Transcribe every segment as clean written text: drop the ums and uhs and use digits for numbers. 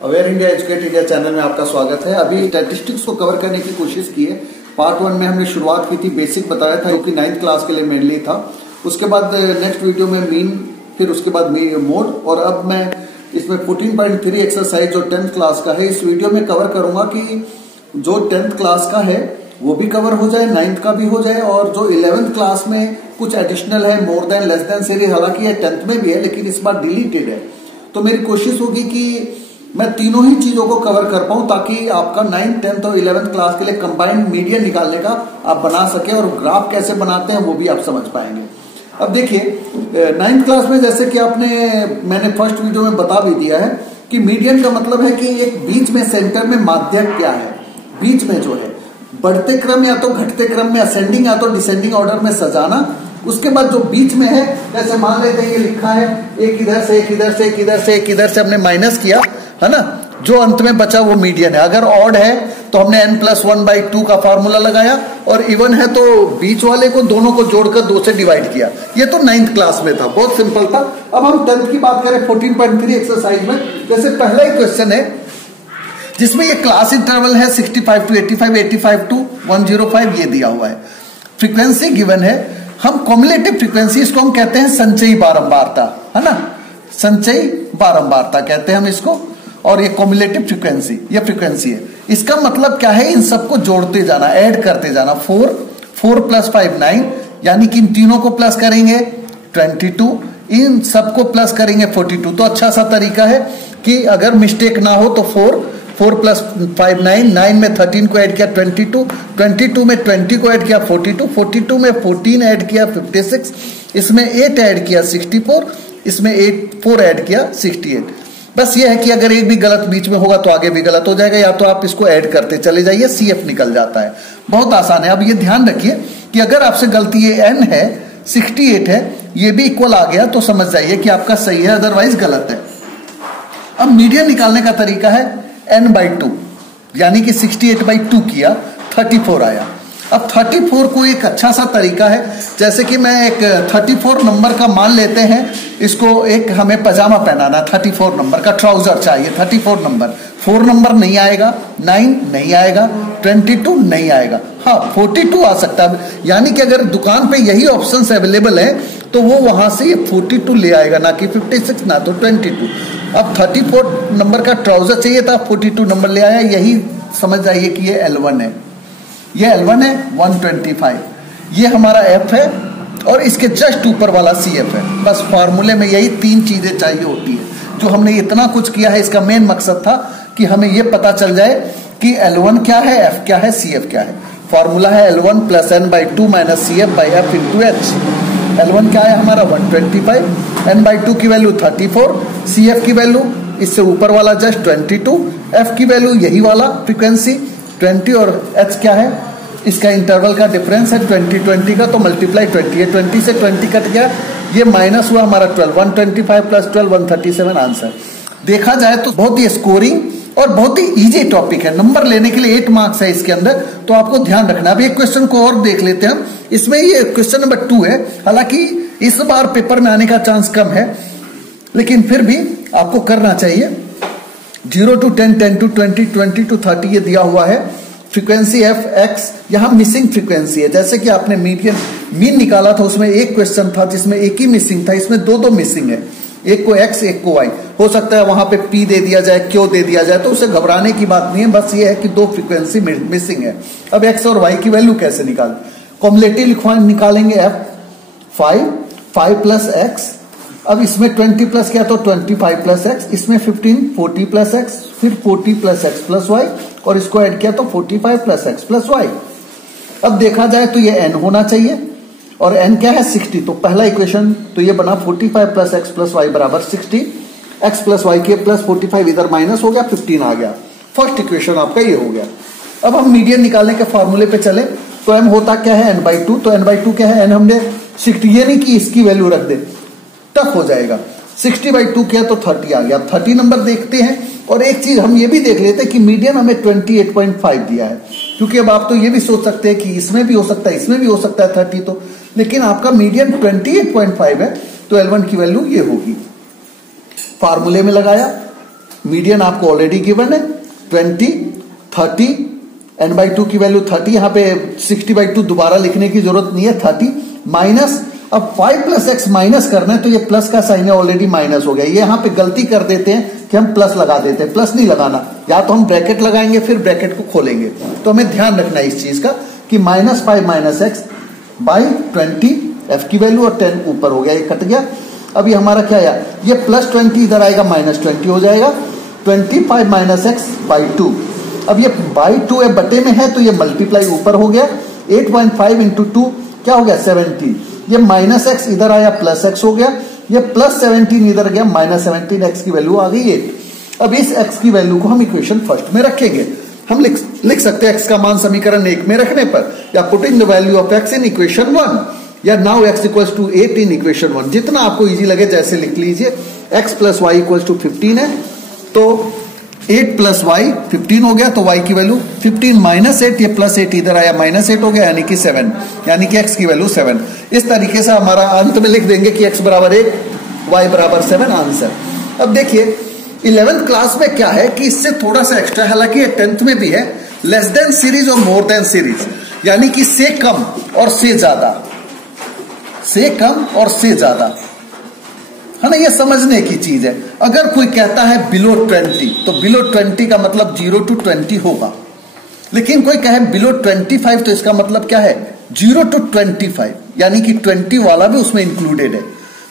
Aware India educate India channel में आपका स्वागत है। अभी स्टैटिस्टिक्स को कवर करने की कोशिश की है। पार्ट 1 में हमने शुरुआत की थी, बेसिक बताया था, जो कि 9th क्लास के लिए मेनली था। उसके बाद नेक्स्ट वीडियो में मीन, फिर उसके बाद मोड, और अब मैं इसमें 14.3 एक्सरसाइज जो 10th क्लास का है इस वीडियो में कवर करूंगा कि जो 10th क्लास का है वो भी कवर हो जाए, 9th का भी हो जाए, और जो 11th क्लास में कुछ एडिशनल है, more than less than series, हालांकि ये 10th में भी है लेकिन इस बार डिलीटेड है। तो मेरी कोशिश होगी कि मैं तीनों ही चीजों को कवर कर पाऊं ताकि आपका 9th, 10th और 11th क्लास के लिए कंबाइंड मीडियन निकालने का आप बना सके, और ग्राफ कैसे बनाते हैं वो भी आप समझ पाएंगे। अब देखिए 9th क्लास में जैसे कि मैंने फर्स्ट वीडियो में बता भी दिया है कि मीडियन का मतलब है कि एक बीच में सेंटर में माध्यक क्या है, बीच में जो है बढ़ते क्रम या तो घटते क्रम में, असेंडिंग या तो डिसेंडिंग ऑर्डर में सजाना। उसके बाद जो बीच में है, जैसे मान लेते हैं ये लिखा है एक इधर से एक इधर से एक इधर से एक इधर से हमने माइनस किया है ना, जो अंत में बचा वो मीडियन है। अगर ऑड है तो हमने n+1/2 का फॉर्मूला लगाया, और इवन है तो बीच वाले को दोनों को जोड़कर 2 से डिवाइड किया। ये तो 9th क्लास में था, बहुत सिंपल था। अब हम 10th की बात करें 14.3 एक्सरसाइज में, जैसे पहला ही क्वेश्चन है जिसमें ये क्लास इंटरवल है 65 to 85, 85 to 105 ये दिया हुआ है। फ्रीक्वेंसी गिवन है, हम कॉम्युलेटिव फ्रीक्वेंसी, इसको हम कहते हैं संचयी बारंबारता, है ना, संचयी बारंबारता कहते हैं हम इसको, और ये कॉम्युलेटिव फ्रीक्वेंसी, ये फ्रीक्वेंसी है। इसका मतलब क्या है, इन सबको जोड़ते जाना, ऐड करते जाना। 4 + 5 9, यानी कि इन तीनों को प्लस करेंगे 22, इन सबको प्लस करेंगे 42। तो अच्छा सा तरीका है कि अगर मिस्टेक ना हो तो 4 + 5 9, 9 में 13 को ऐड किया 22, 22 में 20 को ऐड किया 42, 42 में 14 ऐड किया 56, इसमें 8 ऐड किया 64, इसमें 4 ऐड किया 68। बस ये है कि अगर एक भी गलत बीच में होगा तो आगे भी गलत हो जाएगा, या तो आप इसको ऐड करते चले जाइए, CF निकल जाता है। बहुत आसान है। अब ये ध्यान रखिए कि अगर आपसे गलती ये n है, 68 है, ये भी इक्वल आ गया तो समझ जाइए कि आपका सही है, अदरवाइज गलत है। अब मीडियन निकालने का तरीका है n/2, यानी कि 68/2 किया 34 आया। अब 34 को एक अच्छा सा तरीका है, जैसे कि मैं एक 34 नंबर का मान लेते हैं, इसको एक हमें पजामा पहनाना, 34 नंबर का ट्राउजर चाहिए, 34 नंबर, 4 नंबर नहीं आएगा, 9 नहीं आएगा, 22 नहीं आएगा, हाँ 42 आ सकता है। यानी कि अगर दुकान पे यही ऑप्शंस अवेलेबल है तो वो वहां से ये 42 ले आएगा, ना कि 56 ना तो 22। अब 34 नंबर का ट्राउजर चाहिए था, 42 नंबर ले आया, यही समझ जाइए कि ये L1 है, ये L1 है 125, ये हमारा F है, और इसके जस्ट ऊपर वाला CF है। बस फॉर्मूले में यही 3 चीजें चाहिए होती है। जो हमने इतना कुछ किया है, इसका मेन मकसद था कि हमें ये पता चल जाए कि L1 क्या है, F क्या है, CF क्या है। फॉर्मूला है L1 + n/2 - CF/F × H। L1 क्या है हमारा 125, n/2 की वैल्यू 34, CF की वैल्यू इससे ऊपर वाला जस्ट 22, F की वैल्यू यही वाला फ्रीक्वेंसी 20, और H क्या है, इसका इंटरवल का डिफरेंस है 20 का, तो मल्टीप्लाई 20 है, 20 से 20 कट गया, ये माइनस हुआ हमारा 12, 125 + 12 137 आंसर। देखा जाए तो बहुत ही स्कोरिंग और बहुत ही इजी टॉपिक है। नंबर लेने के लिए 8 मार्क्स है इसके अंदर, तो आपको ध्यान रखना। अभी एक क्वेश्चन को और देख लेते हैं हम। इसमें ये क्वेश्चन नंबर 2 है, हालांकि इस बार पेपर में आने का चांस कम है, लेकिन फिर भी आपको करना चाहिए। 0 to 10, 10 to 20, 20 to 30 ये दिया हुआ है। फ्रीक्वेंसी F(x), यहाँ मिसिंग फ्रीक्वेंसी है। जैसे कि आपने मीन निकाला था, उसमें एक क्वेश्चन था जिसमें एक ही मिसिंग था, इसमें 2 मिसिंग है, एक को x एक को y। हो सकता है वहां पे p दे दिया जाए, q दे दिया जाए, तो उसे घबराने की बात नहीं है, बस ये है कि 2 फ्रीक्वेंसी मिसिंग है। अब x और y की वैल्यू कैसे कॉम्युलेटिव निकालेंगे F5 + x। अब इसमें 20 प्लस किया तो 25 + x, इसमें 15 40 + x, फिर 40 + x + y, और इसको ऐड किया तो 45 + x + y। अब देखा जाए तो ये n होना चाहिए, और n क्या है 60, तो पहला इक्वेशन तो ये बना 45 + x + y = 60, x + y के प्लस 45 इधर माइनस हो गया, 15 आ गया। फर्स्ट इक्वेशन आपका ये हो गया। अब हम मीडियन निकालने के फॉर्मूले पे चले तो m होता क्या है n/2, तो n/2 क्या है, n हमने 60, ये नहीं कि इसकी वैल्यू रख दे, टफ हो जाएगा। 60/2 किया तो 30 आ गया। अब 30 नंबर देखते हैं, और एक चीज हम ये भी देख लेते हैं कि मीडियन हमें 28.5 दिया है, क्योंकि अब आप तो ये भी सोच सकते हैं कि इसमें भी हो सकता है, इसमें भी हो सकता है 30, तो लेकिन आपका मीडियन 28.5 है, तो L1 की वैल्यू ये होगी। फार्मूले में लगाया, मीडियन आपको ऑलरेडी गिवन है 20, 30, n/2 की वैल्यू 30, यहाँ पे 60/2 दोबारा लिखने की जरूरत नहीं है, 30 माइनस, अब 5 + x माइनस करना है तो ये प्लस का साइन है ऑलरेडी माइनस हो गया। ये यहाँ पे गलती कर देते हैं कि हम प्लस लगा देते हैं, प्लस नहीं लगाना, या तो हम ब्रैकेट लगाएंगे फिर ब्रैकेट को खोलेंगे, तो हमें ध्यान रखना है इस चीज का कि -5 - x बाई 20, f की वैल्यू और 10 ऊपर हो गया, ये कट गया। अब ये हमारा क्या आया, ये +20 इधर आएगा -20 हो जाएगा, 25 - x बाई 2। अब ये बाई 2 है बटे में है तो ये मल्टीप्लाई ऊपर हो गया, 8.5 × 2 क्या हो गया 17, ये -x इधर आया +x हो गया, ये +17 इधर गया -17, x की वैल्यू आ गई 8। अब इस x की वैल्यू को हम इक्वेशन फर्स्ट में रखेंगे, हम लिख सकते हैं x का मान समीकरण 1 में रखने पर, या putting the value of x in equation 1, या नाउ x = 8 इन इक्वेशन 1, जितना आपको इजी लगे जैसे लिख लीजिए। x + y = 15 है तो 8 + y 15 हो गया, तो y की वैल्यू 15 - 8, ये +8 इधर आया -8 हो गया, यानी कि 7, यानी कि x की वैल्यू 7। इस तरीके से हमारा अंत में लिख देंगे कि x = 8, y = 7 आंसर। अब देखिए 11th क्लास में क्या है कि इससे थोड़ा सा एक्स्ट्रा, हालांकि ये 10th में भी है, लेस देन सीरीज और मोर देन सीरीज, यानी कि से कम और से ज्यादा, से कम और से ज्यादा, है ना, ये समझने की चीज है। अगर कोई कहता है बिलो 20 तो बिलो 20 का मतलब 0 to 20 होगा, लेकिन कोई कहे बिलो 25 तो इसका मतलब क्या है 0 to 25, यानी कि 20 वाला भी उसमें इंक्लूडेड है।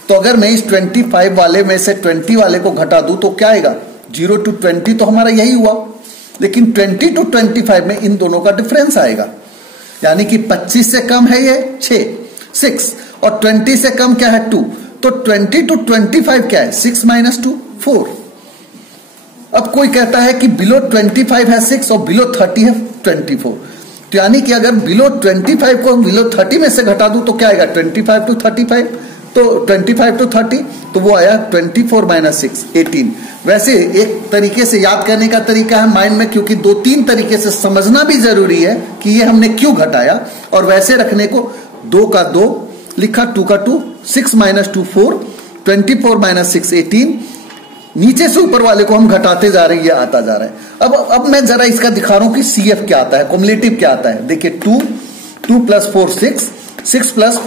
तो अगर मैं इस 25 वाले में से 20 वाले को घटा दूं तो क्या आएगा 0 to 20, तो हमारा यही हुआ, लेकिन 20 to 25 में इन दोनों का डिफरेंस आएगा, यानी कि 25 से कम है ये 6 और 20 से कम क्या है 2, तो 20 to 25 क्या है 6 - 2 4। अब कोई कहता है कि बिलो 25 है 6 और बिलो 30 है 24, तो यानी कि अगर बिलो 25 को बिलो 30 में से घटा दूं तो क्या आएगा 25 to 35, तो 25 to 30, तो वो आया 24 - 6 18। वैसे एक तरीके से याद करने का तरीका है माइंड में, क्योंकि 2-3 तरीके से समझना भी जरूरी है कि ये हमने क्यों घटाया, और वैसे रखने को 2 का 2 लिखा, 2 का 2, 6 - 2 4, 24 - 6 18, नीचे से ऊपर वाले को हम घटाते जा रहे हैं, ये आता जा रहा है। अब मैं जरा इसका दिखा रहा हूं कि CF क्या आता है, कॉम्युलेटिव क्या आता है। देखिए 2 + 4 6, 6 +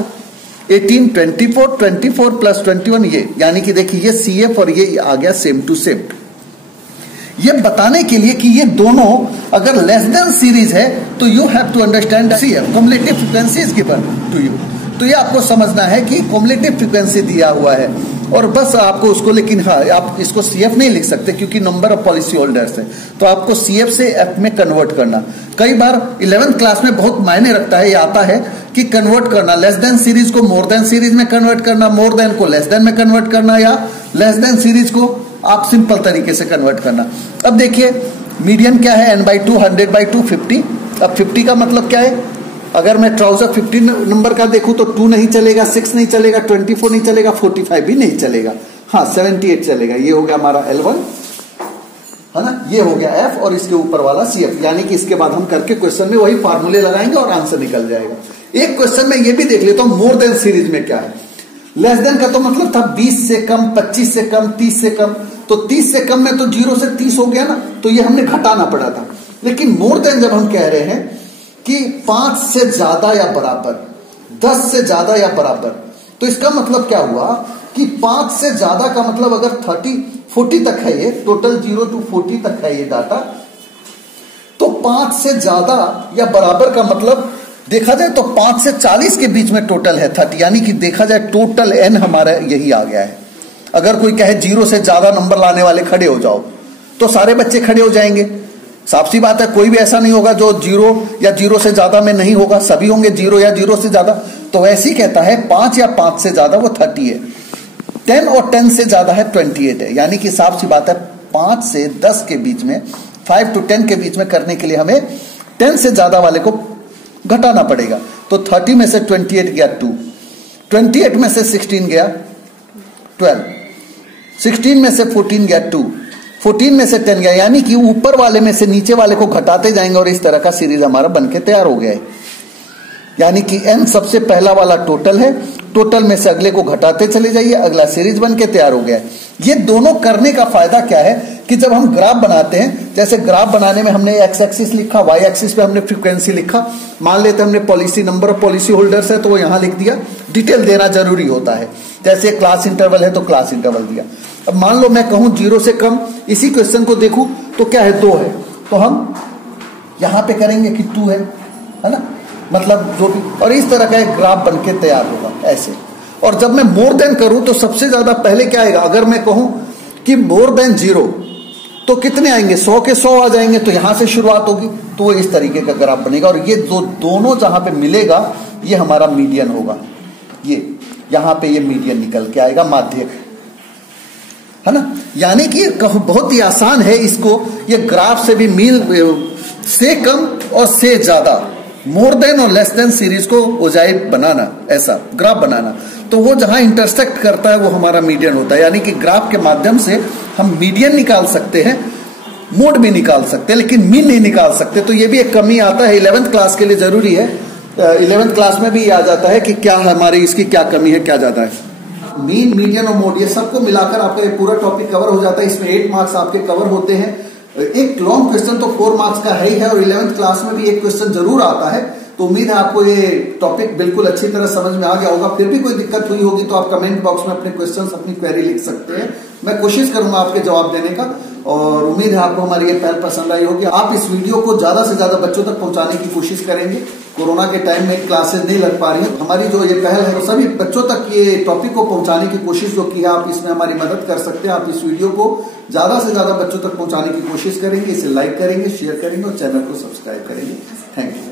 18 24, 24 + 21 ये, यानी कि देखिए ये CF और ये आ गया सेम टू सेम। ये बताने के लिए कि ये दोनों अगर लेस देन सीरीज है तो you have to understand CF, cumulative frequency is given to you. तो ये आपको समझना है कि कॉम्युलेटिव फ्रीक्वेंसी दिया हुआ है, और बस आपको उसको, लेकिन हाँ आप इसको CF नहीं लिख सकते क्योंकि नंबर ऑफ पॉलिसी होल्डर्स है, तो आपको CF से F में कन्वर्ट करना। कई बार 11th क्लास में बहुत मायने रखता है, ये आता है कि कन्वर्ट करना, लेस देन सीरीज को मोर देन सीरीज में कन्वर्ट करना, मोर देन को लेस देन में कन्वर्ट करना, या लेस देन सीरीज को आप सिंपल तरीके से कन्वर्ट करना। अब देखिए मीडियन क्या है n/2 100/2 50। अब 50 का मतलब क्या है, अगर मैं ट्राउजर 15 नंबर का देखूं तो 2 नहीं चलेगा, 6 नहीं चलेगा, 24 नहीं चलेगा, 45 भी नहीं चलेगा, हाँ 78 चलेगा। ये हो गया हमारा L1, है ना, ये हो गया F और इसके ऊपर वाला CF, यानी कि इसके बाद हम करके क्वेश्चन में वही फार्मूले लगाएंगे और आंसर निकल जाएगा। एक क्वेश्चन में ये भी देख लेता हूं मोर देन सीरीज में क्या है। लेस देन का तो मतलब था 20 से कम, 25 से कम, 30 से कम, तो 30 से कम में तो 0 से 30 हो गया ना, तो ये हमने घटाना पड़ा था। लेकिन मोर देन जब हम कह रहे हैं कि 5 से ज्यादा या बराबर, 10 से ज्यादा या बराबर, तो इसका मतलब क्या हुआ कि 5 से ज्यादा का मतलब अगर 40 तक है, ये टोटल 0 to 40 तक है ये डाटा, तो 5 से ज्यादा या बराबर का मतलब देखा जाए तो 5 से 40 के बीच में टोटल है 30, यानी कि देखा जाए टोटल n हमारा यही आ गया है। अगर कोई कहे 0 से ज्यादा नंबर लाने वाले खड़े हो जाओ, तो सारे बच्चे खड़े हो जाएंगे, साफ सी बात है, कोई भी ऐसा नहीं होगा जो 0 या 0 से ज्यादा में नहीं होगा, सभी होंगे 0 या 0 से ज्यादा। तो वैसे ही कहता है 5 या 5 से ज्यादा वो 30 है, 10 और 10 से ज्यादा है 28 है, यानी कि साफ सी बात है 5 से 10 के बीच में, 5 to 10 के बीच में करने के लिए हमें 10 से ज्यादा वाले को घटाना पड़ेगा। तो 30 में से 28 गया 2, 28 में से 16 गया 12, 16 में से 14 गया 2, 14 में से 10 गया, यानी कि ऊपर वाले में से नीचे वाले को घटाते जाएंगे और इस तरह का सीरीज हमारा बनके तैयार हो गया है। यानी कि n सबसे पहला वाला टोटल है, टोटल में से अगले को घटाते चले जाइए, अगला सीरीज बनके तैयार हो गया है। ये दोनों करने का फायदा क्या है कि जब हम ग्राफ बनाते हैं, जैसे ग्राफ बनाने में हमने एक्स एक्सिस लिखा, वाई एक्सिस पे हमने फ्रीक्वेंसी लिखा, मान लेते हमने policy number of policy holders है तो वो यहाँ लिख दिया, डिटेल देना जरूरी होता है। जैसे क्लास इंटरवल है तो क्लास इंटरवल दिया। अब मान लो मैं कहूं 0 से कम, इसी क्वेश्चन को देखूं तो क्या है 2 है, तो हम यहां पे करेंगे कि 2 है ना, मतलब जो भी, और इस तरह का एक ग्राफ बनके तैयार होगा ऐसे। और जब मैं मोर देन करूं तो सबसे ज्यादा पहले क्या आएगा, अगर मैं कहूं कि मोर देन 0 तो कितने आएंगे, 100 के 100 आ जाएंगे, तो यहां से शुरुआत होगी, तो वो इस तरीके का ग्राफ बनेगा। और ये दोनों जहां पे मिलेगा ये हमारा मीडियन होगा, ये यहां पे ये मीडियन निकल के आएगा, माध्यक है ना। यानी कि बहुत ही आसान है इसको, ये ग्राफ से भी मील से कम और से ज्यादा, मोर देन और लेस देन सीरीज को ओजाइड बनाना, ऐसा ग्राफ बनाना, तो वो जहां इंटरसेक्ट करता है वो हमारा मीडियन होता है। यानी कि ग्राफ के माध्यम से हम मीडियन निकाल सकते हैं, मोड भी निकाल सकते हैं, लेकिन मीन नहीं निकाल सकते। तो ये भी एक कमी आता है, 11th क्लास के लिए जरूरी है। 11th क्लास में भी आ जाता है कि क्या हमारी इसकी क्या कमी है, क्या ज्यादा है। मीन, मीडियन और मोड, ये सबको मिलाकर आपका ये पूरा टॉपिक कवर हो जाता है। इसमें 8 मार्क्स आपके कवर होते हैं। एक लॉन्ग क्वेश्चन तो 4 मार्क्स का है ही है, और 11th क्लास में भी एक क्वेश्चन जरूर आता है। तो उम्मीद है आपको ये टॉपिक बिल्कुल अच्छी तरह समझ में आ गया होगा। फिर भी कोई दिक्कत हुई होगी तो आप कमेंट बॉक्स में अपने क्वेश्चंस, अपनी क्वेरी लिख सकते हैं, मैं कोशिश करूंगा आपके जवाब देने का। और उम्मीद है आपको हमारी ये पहल पसंद आई होगी। आप इस वीडियो को ज्यादा से ज्यादा बच्चों तक पहुंचाने की कोशिश करेंगे। कोरोना के टाइम में क्लासेस नहीं लग पा रही है, हमारी जो ये पहल है तो सभी बच्चों तक ये टॉपिक को पहुंचाने की कोशिश जो की है, आप इसमें हमारी मदद कर सकते हैं। आप इस वीडियो को ज्यादा से ज्यादा बच्चों तक पहुंचाने की कोशिश करेंगे, इसे लाइक करेंगे, शेयर करेंगे और चैनल को सब्सक्राइब करेंगे। Thank you.